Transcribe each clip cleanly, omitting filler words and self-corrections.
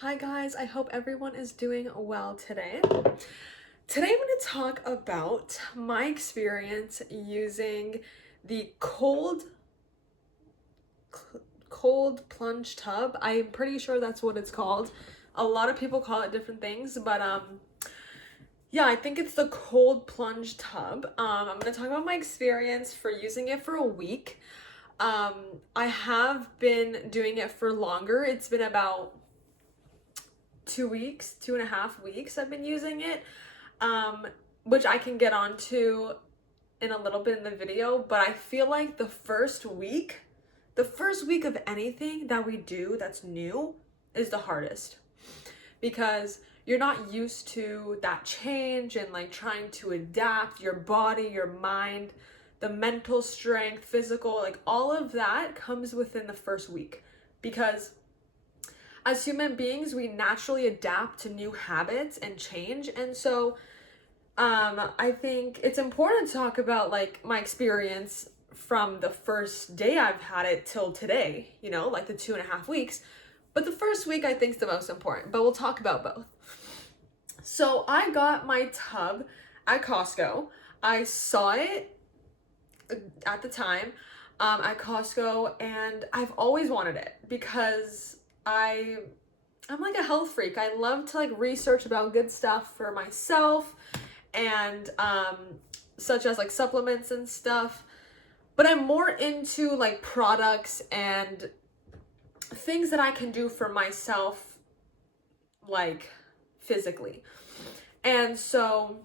Hi guys, I hope everyone is doing well today. Today I'm going to talk about my experience using the cold plunge tub. I'm pretty sure that's what it's called. A lot of people call it different things, but yeah, I think it's the cold plunge tub. I'm going to talk about my experience for using it for a week. I have been doing it for longer. It's been about 2 weeks, 2.5 weeks I've been using it, which I can get onto in a little bit in the video, but I feel like the first week of anything that we do that's new is the hardest because you're not used to that change and like trying to adapt your body, your mind, the mental strength, physical, like all of that comes within the first week because as human beings, we naturally adapt to new habits and change. And so I think it's important to talk about like my experience from the first day I've had it till today, like the 2.5 weeks. But the first week I think is the most important, but we'll talk about both. So I got my tub at Costco. I saw it at the time at Costco, and I've always wanted it because I'm like a health freak. I love to like research about good stuff for myself and such as like supplements and stuff. But I'm more into like products and things that I can do for myself like physically. And so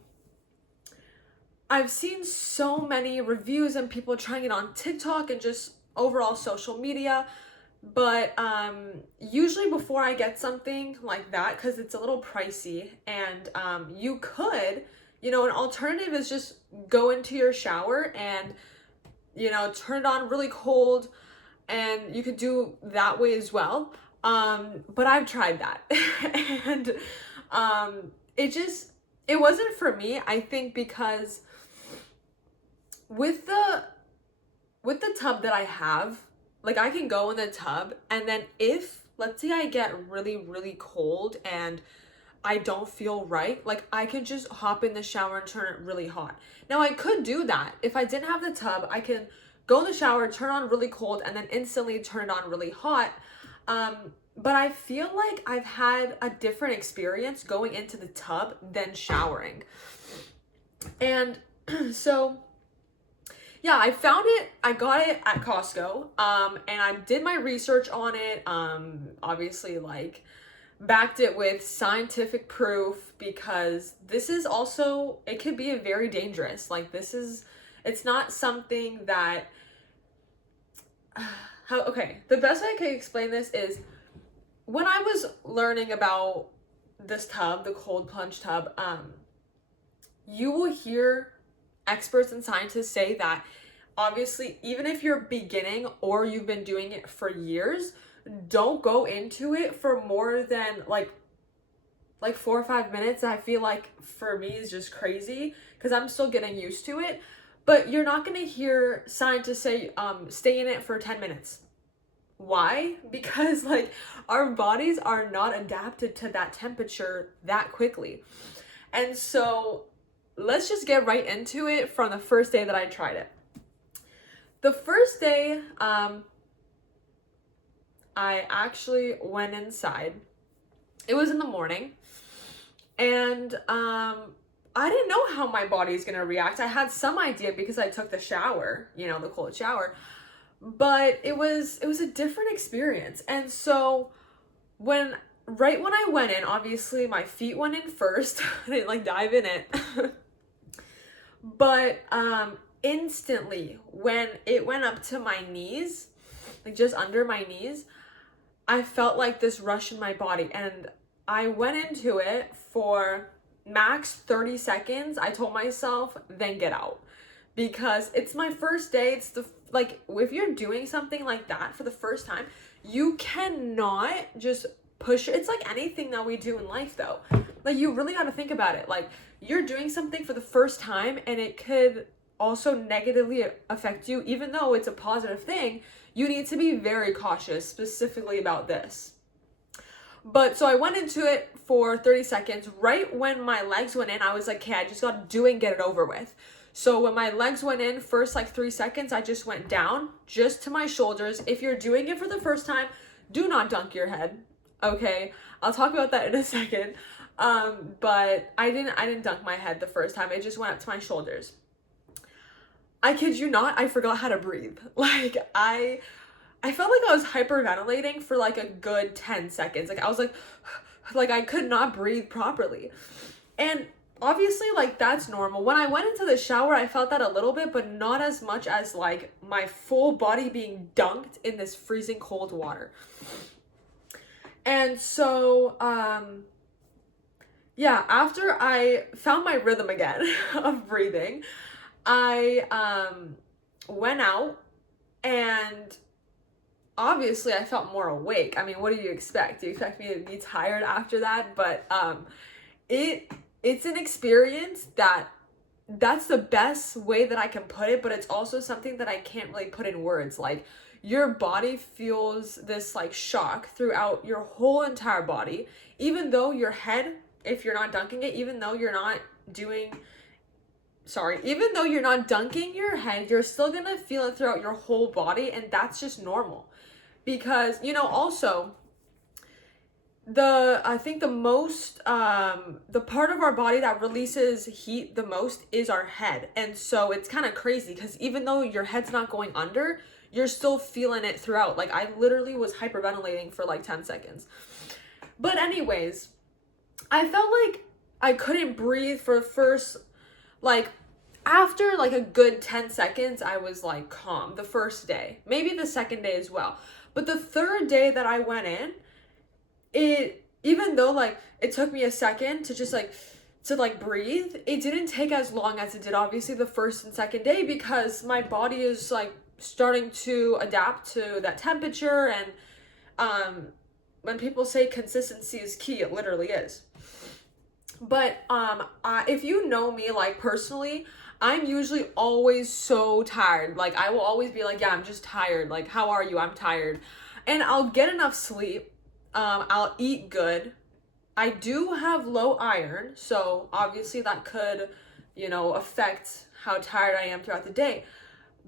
I've seen so many reviews and people trying it on TikTok and just overall social media. But usually before I get something like that, because it's a little pricey, and you could, an alternative is just go into your shower and, turn it on really cold, and you could do that way as well. But I've tried that, and it wasn't for me, I think, because with the tub that I have, like I can go in the tub and then if, let's say I get really, really cold and I don't feel right, like I can just hop in the shower and turn it really hot. Now I could do that. If I didn't have the tub, I can go in the shower, turn on really cold, and then instantly turn it on really hot. But I feel like I've had a different experience going into the tub than showering. And so yeah, I found it. I got it at Costco. And I did my research on it. Obviously, like, backed it with scientific proof because this is also, it could be very dangerous. Like, it's not something that, the best way I can explain this is when I was learning about this tub, the cold plunge tub, you will hear experts and scientists say that obviously even if you're beginning or you've been doing it for years, don't go into it for more than like 4 or 5 minutes. I feel like for me is just crazy because I'm still getting used to it. But you're not going to hear scientists say stay in it for 10 minutes. Why? Because like our bodies are not adapted to that temperature that quickly. And so let's just get right into it from the first day that I tried it. The first day, I actually went inside. It was in the morning, and I didn't know how my body's gonna react. I had some idea because I took the shower, the cold shower, but it was a different experience. And so right when I went in, obviously my feet went in first. I didn't like dive in it. But instantly when it went up to my knees, like just under my knees, I felt like this rush in my body, and I went into it for max 30 seconds. I told myself, then get out, because it's my first day. It's if you're doing something like that for the first time, you cannot just push it. It's like anything that we do in life though. Like you really got to think about it. Like you're doing something for the first time and it could also negatively affect you, even though it's a positive thing. You need to be very cautious specifically about this. But so I went into it for 30 seconds. Right when my legs went in, I was like, okay, I just got to do it and get it over with. So when my legs went in, first like 3 seconds, I just went down just to my shoulders. If you're doing it for the first time, do not dunk your head. Okay, I'll talk about that in a second. But I didn't dunk my head the first time. It just went up to my shoulders. I kid you not, I forgot how to breathe. Like I felt like I was hyperventilating for like a good 10 seconds. Like I was like I could not breathe properly. And obviously like that's normal. When I went into the shower, I felt that a little bit, but not as much as like my full body being dunked in this freezing cold water. And so, yeah, after I found my rhythm again of breathing, I went out, and obviously I felt more awake. I mean, what do you expect? Do you expect me to be tired after that? But it's an experience that's the best way that I can put it, but it's also something that I can't really put in words. Like your body feels this like shock throughout your whole entire body, even though your head, if you're not dunking it, even though you're not dunking your head, you're still gonna feel it throughout your whole body, and that's just normal. Because, you know, also, I think the most, the part of our body that releases heat the most is our head. And so it's kind of crazy because even though your head's not going under, you're still feeling it throughout. Like I literally was hyperventilating for like 10 seconds. But anyways, I felt like I couldn't breathe for the first, like, after like a good 10 seconds, I was like calm the first day, maybe the second day as well. But the third day that I went in, even though like it took me a second to just like breathe, it didn't take as long as it did obviously the first and second day, because my body is like starting to adapt to that temperature. And when people say consistency is key, it literally is. But if you know me like personally, I'm usually always so tired. Like I will always be like, yeah, I'm just tired. Like, how are you? I'm tired. And I'll get enough sleep. I'll eat good. I do have low iron, so obviously that could, you know, affect how tired I am throughout the day.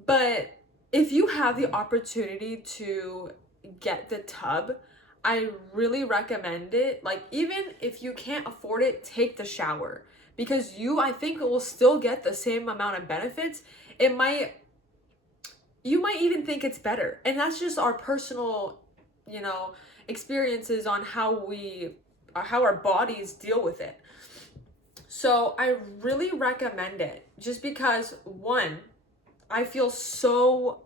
But if you have the opportunity to get the tub, I really recommend it. Like, even if you can't afford it, take the shower, because I think it will still get the same amount of benefits. You might even think it's better. And that's just our personal, you know, experiences on how our bodies deal with it. So I really recommend it, just because one, I feel so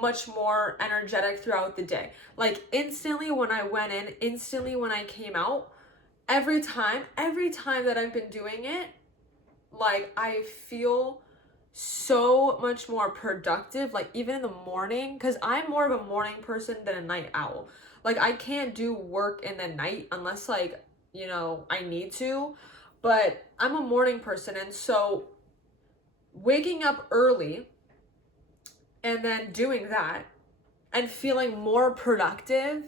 much more energetic throughout the day. Like instantly when I went in, instantly when I came out, every time that I've been doing it, like I feel so much more productive, like even in the morning, because I'm more of a morning person than a night owl. Like I can't do work in the night unless like, you know, I need to, but I'm a morning person. And so waking up early and then doing that and feeling more productive,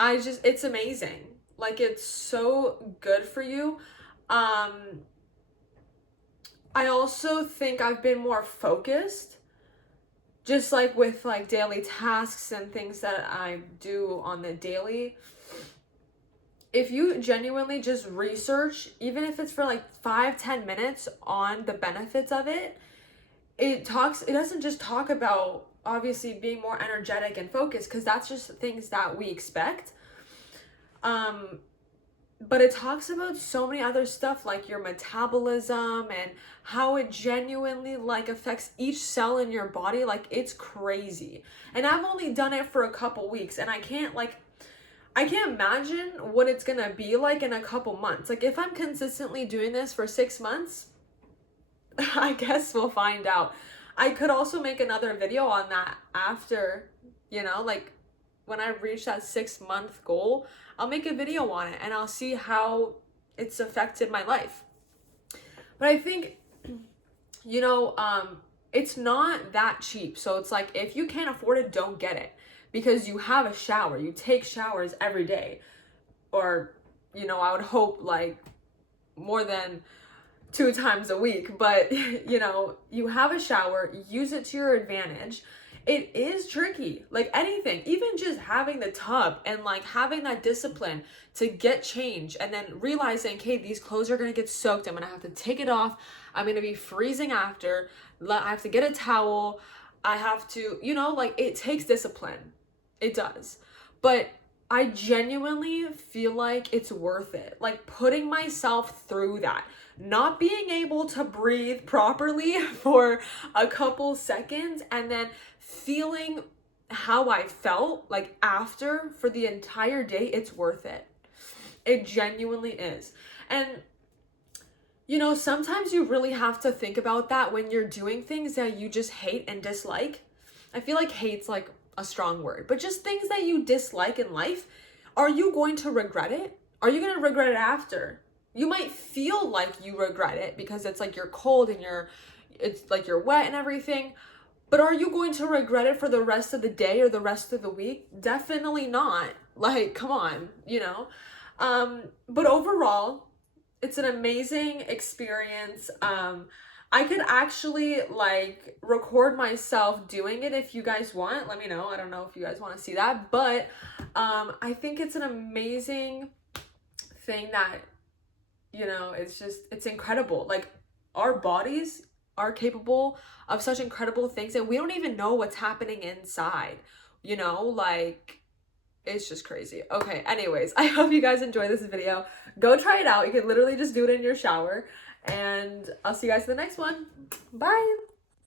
it's amazing. Like it's so good for you. I also think I've been more focused, just like with like daily tasks and things that I do on the daily. If you genuinely just research, even if it's for like 5-10 minutes on the benefits of it, it doesn't just talk about obviously being more energetic and focused, because that's just things that we expect. But it talks about so many other stuff, like your metabolism and how it genuinely like affects each cell in your body. Like it's crazy. And I've only done it for a couple weeks, and I can't imagine what it's gonna be like in a couple months. Like if I'm consistently doing this for 6 months, I guess we'll find out. I could also make another video on that after, you know, like when I reach that 6-month goal, I'll make a video on it and I'll see how it's affected my life. But I think, you know, it's not that cheap. So it's like, if you can't afford it, don't get it, because you have a shower. You take showers every day, or, you know, I would hope like more than 2 times a week, but you know, you have a shower, use it to your advantage. It is tricky, like anything, even just having the tub and like having that discipline to get change and then realizing, okay, these clothes are gonna get soaked, I'm gonna have to take it off, I'm gonna be freezing after, I have to get a towel, I have to, you know, like it takes discipline. It does. But I genuinely feel like it's worth it. Like putting myself through that, not being able to breathe properly for a couple seconds and then feeling how I felt like after for the entire day, it's worth it. It genuinely is. And you know, sometimes you really have to think about that when you're doing things that you just hate and dislike. I feel like hate's like a strong word, but just things that you dislike in life, are you going to regret it? Are you going to regret it after? You might feel like you regret it because it's like you're cold and it's like you're wet and everything, but are you going to regret it for the rest of the day or the rest of the week? Definitely not. Like, come on, you know? But overall, it's an amazing experience. I could actually like record myself doing it if you guys want. Let me know. I don't know if you guys want to see that, but I think it's an amazing thing that, you know, it's incredible. Like our bodies are capable of such incredible things and we don't even know what's happening inside, you know, like it's just crazy. Okay, anyways, I hope you guys enjoy this video. Go try it out. You can literally just do it in your shower. And I'll see you guys in the next one. Bye.